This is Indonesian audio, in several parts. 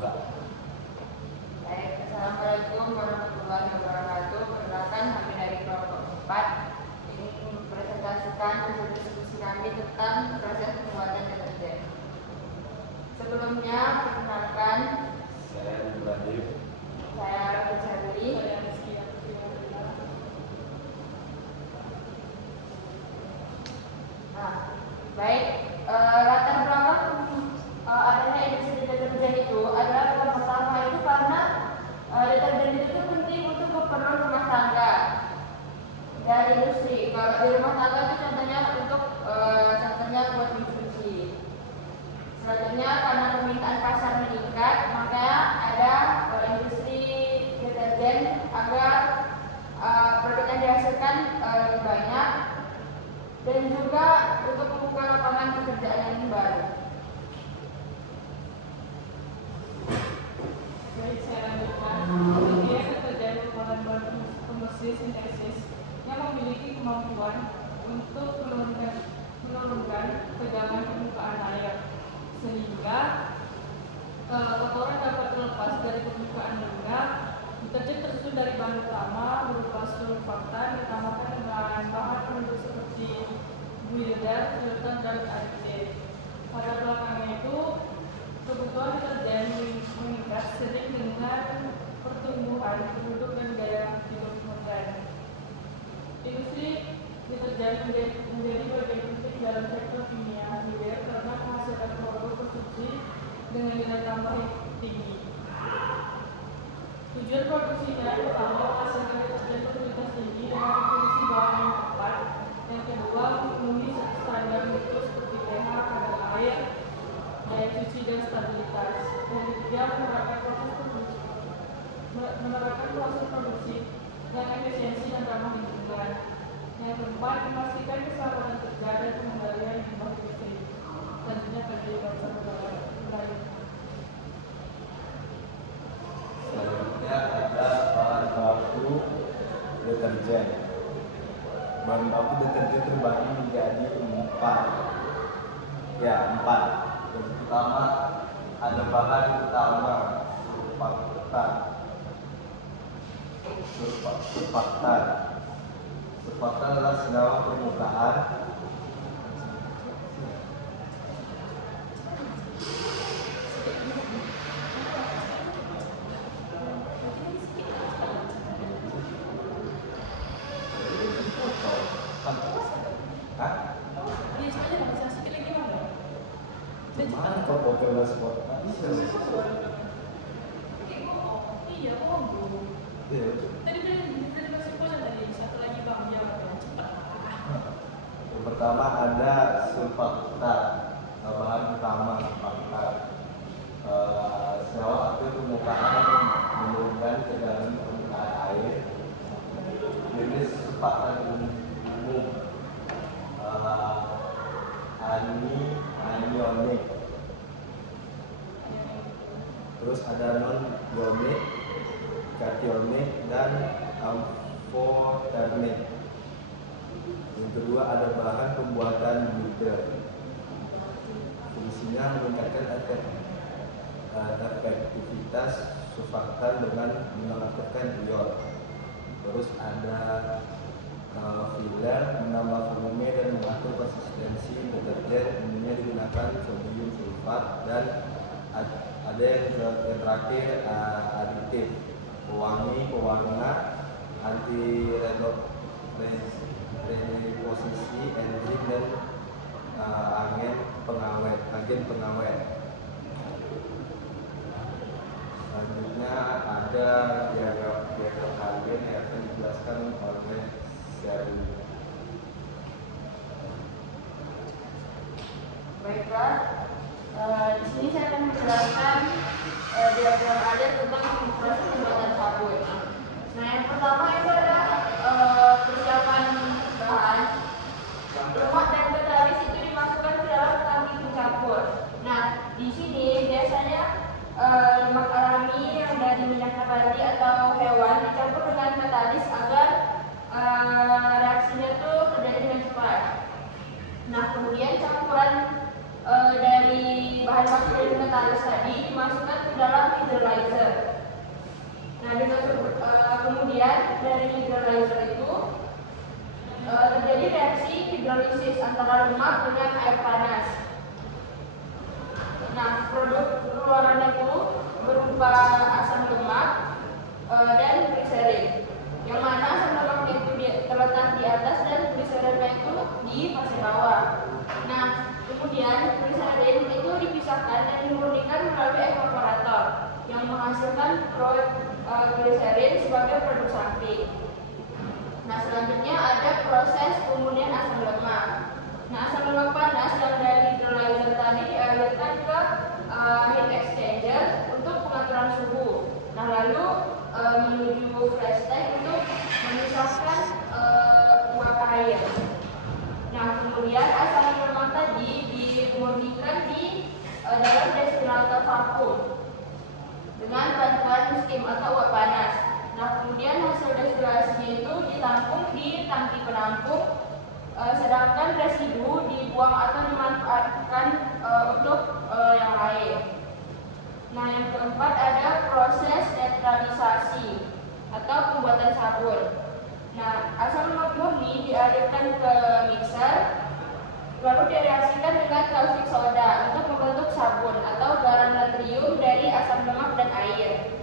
dibuka. Baik, Assalamualaikum warahmatullahi wabarakatuh. Perkenalkan, kami dari kelompok 4 ingin mempresentasikan hasil diskusi kami tentang proses pembuatan deterjen. Sebelumnya, perkenalkan, Saya Ibrahim. saya Rafi Jabri. Nah, baik, latar belakang adanya industri deterjen itu adalah pertama itu karena deterjen itu penting untuk keperluan rumah tangga dan industri. Kalau di rumah tangga itu contohnya untuk contohnya buat mencuci. Selanjutnya karena permintaan pasar meningkat, maka ada industri deterjen agar produk yang dihasilkan lebih banyak dan juga untuk membuka lapangan pekerjaan yang baru. Baik, saya lanjutkan. Dia deterjen merupakan bahan pembersih sintesis yang memiliki kemampuan untuk menurunkan tegangan permukaan air, sehingga kotoran dapat terlepas dari permukaan benda. Deterjen tersusun dari bahan utama berupa surfaktan ditambahkan dengan bahan penduduk seperti builder, filter, dan aditif. Pada belakangnya itu, kebutuhan deterjen meningkat seiring dengan pertumbuhan penduduk dan gaya hidup modern. Industri deterjen menjadi bagian penting dalam sektor kimia hilir karena menghasilkan produk konsumsi dengan nilai tambah yang tinggi. Tujuan produksinya yang pertama menghasilkan deterjen berkualitas tinggi dengan komposisi bahan yang tepat. Yang kedua, memenuhi standar mutu seperti pH, kadar air, daya cuci, dan stabilitas. Yang ketiga, menerapkan proses produksi yang efisiensi dan ramah lingkungan. Yang keempat, memastikan keselamatan kerja dan pengendalian limbah industri. Selanjutnya kerja Melayu. Selanjutnya ada bahan baku deterjen. Bahan baku deterjen terbagi menjadi 4. Yang pertama ada bahan utama surfaktan. Surfaktan adalah senyawa permukaan Yang pertama ada surfaktan, bahan utama surfaktan. Senyawa aktif permukaan yang menurunkan tegangan permukaan air. Jenis surfaktan umum anionik. Terus ada non-ionik, kationik, dan amfotermik. Yang kedua ada bahan pembuatan builder. Fungsinya meningkatkan efektivitas surfaktan dengan mengaktifkan ion. Terus ada filler, menambah volume dan mengatur konsistensi deterjen. Umumnya digunakan sodium sulfat, dan ada yang terakhir aditif, pewangi, pewarna, anti reposisi, enzim, dan agen pengawet. Selanjutnya ada diagram halogen yang akan dijelaskan oleh Sherly. Baiklah, di sini saya akan menjelaskan diagram alir tentang proses pembuatan sabun. Nah, yang pertama itu adalah persiapan bahan. Lemak dan katalis itu dimasukkan ke dalam tangki pencampur. Nah, di sini biasanya lemak alami yang dari minyak nabati atau hewan dicampur dengan katalis agar reaksinya itu terjadi dengan cepat. Nah, kemudian campuran dari bahan baku dari katalis tadi dimasukkan ke dalam dari hidrolyzer itu terjadi reaksi hidrolisis antara lemak dengan air panas. Nah, produk keluarannya itu berupa asam lemak dan gliserin. Yang mana asam lemaknya itu terletak di atas dan gliserinnya itu di fase bawah. Nah, kemudian gliserin itu dipisahkan dan dimurnikan melalui evaporator yang menghasilkan gliserin sebagai produk samping. Nah, selanjutnya ada proses pemurnian asam lemak. Nah, asam lemak panas yang dari hidrolyzer tadi dialirkan ke heat exchanger untuk pengaturan suhu. Nah, lalu menuju flash tank untuk memisahkan uap air. Nah, kemudian asam lemak tadi dimurnikan di dalam destilator vakum dengan bantuan steam atau uap panas. Nah, kemudian hasil destilasinya itu ditampung di tangki penampung, sedangkan residu dibuang atau dimanfaatkan untuk yang lain. Nah, yang keempat ada proses netralisasi atau pembuatan sabun. Nah, asam lemak murni dialirkan ke mixer, lalu direaksikan dengan caustic soda untuk membentuk sabun atau garam natrium dari asam lemak dan air.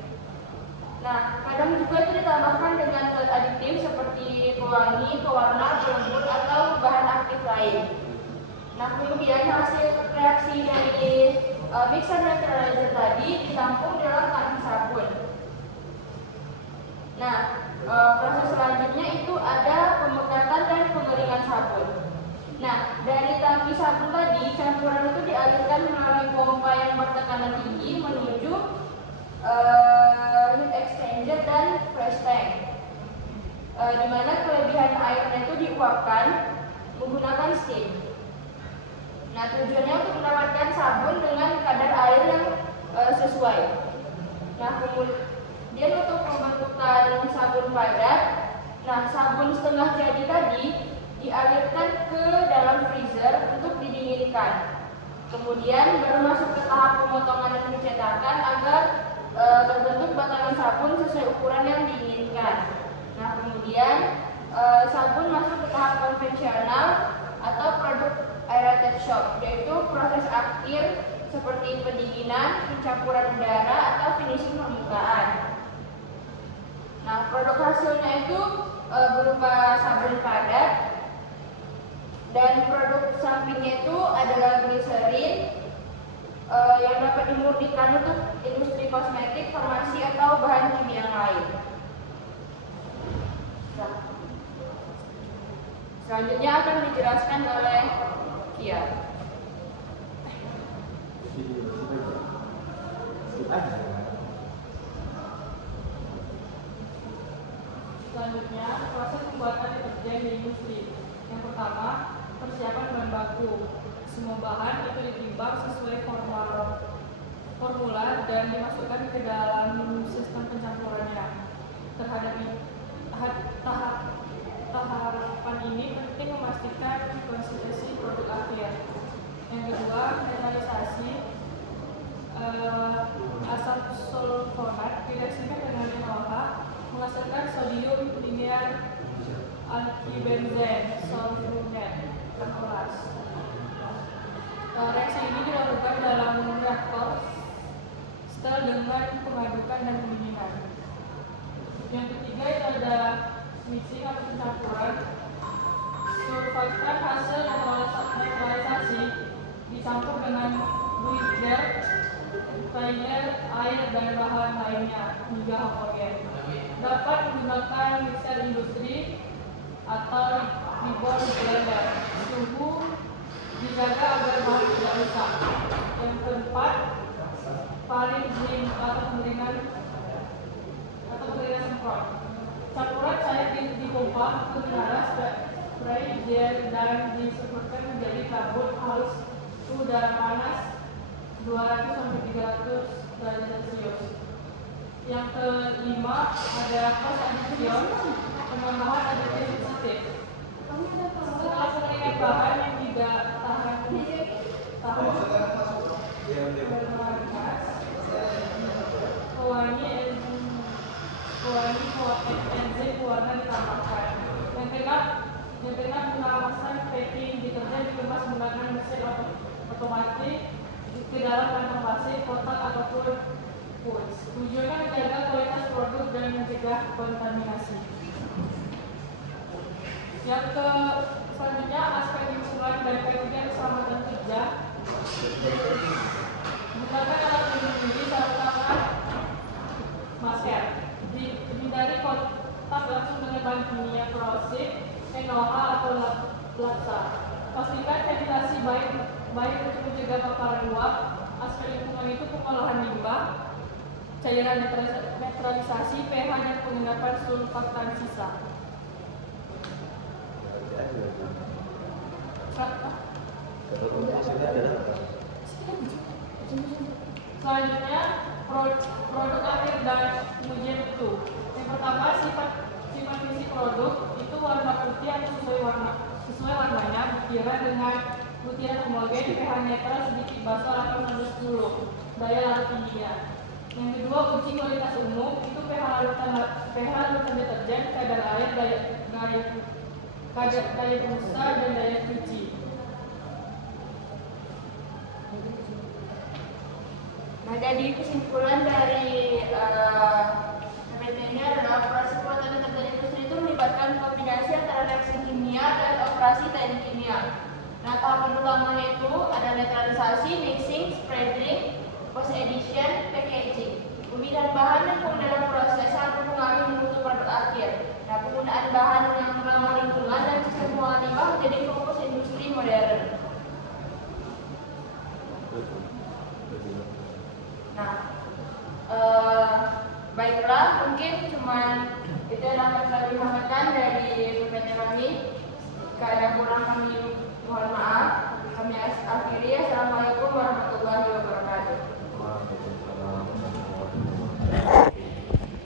Nah, kadang juga itu ditambahkan dengan zat aditif seperti pewangi, pewarna, pelembut, atau bahan aktif lain. Nah, kemudian hasil reaksi dari mixer netralizer tadi ditampung dalam tangki sabun. Nah, proses selanjutnya itu ada pemekatan dan pengeringan sabun. Nah, dari tangki sabun tadi, campuran itu dialirkan melalui pompa yang bertekanan tinggi menuju heat exchanger dan flash tank, di mana kelebihan airnya itu diuapkan menggunakan steam. Nah, tujuannya untuk mendapatkan sabun dengan kadar air yang sesuai. Nah, kemudian untuk pembentukan sabun padat, nah sabun setengah jadi tadi dialirkan ke dalam freezer untuk didinginkan. Kemudian baru masuk ke tahap pemotongan dan pencetakan agar terbentuk batangan sabun sesuai ukuran yang diinginkan. Nah, kemudian sabun masuk ke tahap konvensional atau produk aerated shock, yaitu proses akhir seperti pendinginan, pencampuran udara, atau finishing permukaan. Nah, produk hasilnya itu berupa sabun padat, dan produk sampingnya itu adalah gliserin yang dapat dimurnikan untuk industri kosmetik, farmasi, atau bahan kimia lain. Nah, selanjutnya akan dijelaskan oleh Kia. Selanjutnya, proses pembuatan deterjen di industri. Yang pertama, persiapan bahan baku. Semua bahan itu ditimbang sesuai formula dan dimasukkan ke dalam sistem pencampurannya. Tahapan ini penting memastikan konsistensi produk akhir. Yang kedua, netralisasi. Asam sulfonat direaksikan dengan NaOH menghasilkan sodium linear alkibenzen sulfonat (NaOH). Reaksi ini dilakukan dalam reaktor setel dengan pengadukan dan pendinginan. Yang ketiga itu ada mixing atau pencampuran. Surfaktan hasil netralisasi dicampur dengan buider, liner, air, dan bahan lainnya hingga homogen. Dapat menggunakan mixer industri atau ribbon blender. Suhu dijaga agar bahan tidak rusak. Yang keempat, paling atau pengeringan semprot. Campuran cair dipompa ke udara spray gel dan disemprotkan menjadi kabut halus ke udara panas 200-300 derajat Celcius. Yang kelima ada post-addition, penambahan additif sensitif. Setelah pengeringan bahan yang tidak tahan pewangi enzim pewarna ditambahkan. Yang keenam pengawasan packing deterjen dikemas menggunakan mesin otomatis ke dalam kantong plastik, kotak ataupun pouch. Tujuannya menjaga kualitas produk dan mencegah kontaminasi. Yang selanjutnya aspek lingkungan dan kemudian keselamatan kerja. Gunakan alat pelindung diri, sarung tangan, masker. Hindari kontak langsung dengan bahan kimia korosif, NOH atau laksa. Pastikan ventilasi baik untuk mencegah paparan uap. Aspek lingkungan itu pengolahan limbah, cairan netralisasi, pH dan penggunaan sulfatan sisa. Selanjutnya produk akhir dan pengujian mutu. Yang pertama sifat fisik produk itu warna putih atau sesuai warnanya, butiran dengan butiran homogen, pH netral, sedikit basah, 8-10, daya larut tingginya. Yang kedua uji kualitas umum itu pH larutan deterjen, kadar air, daya busa dan daya cuci. Nah, jadi kesimpulan dari PPT ini adalah operasi pembuatan deterjen industri itu melibatkan kombinasi antara reaksi kimia dan operasi teknik kimia. Nah, tahapan utamanya itu ada netralisasi, mixing, spreading, post edition, packaging. Pemilihan bahan dan penggunaan proses sangat mempengaruhi mutu produk akhir. Nah, penggunaan bahan yang ramah lingkungan dan sistem pembuangan limbah menjadi fokus industri modern. Nah, baiklah, mungkin cuman itu yang dapat kami sampaikan dari PPT kami. Jika ada kurang kami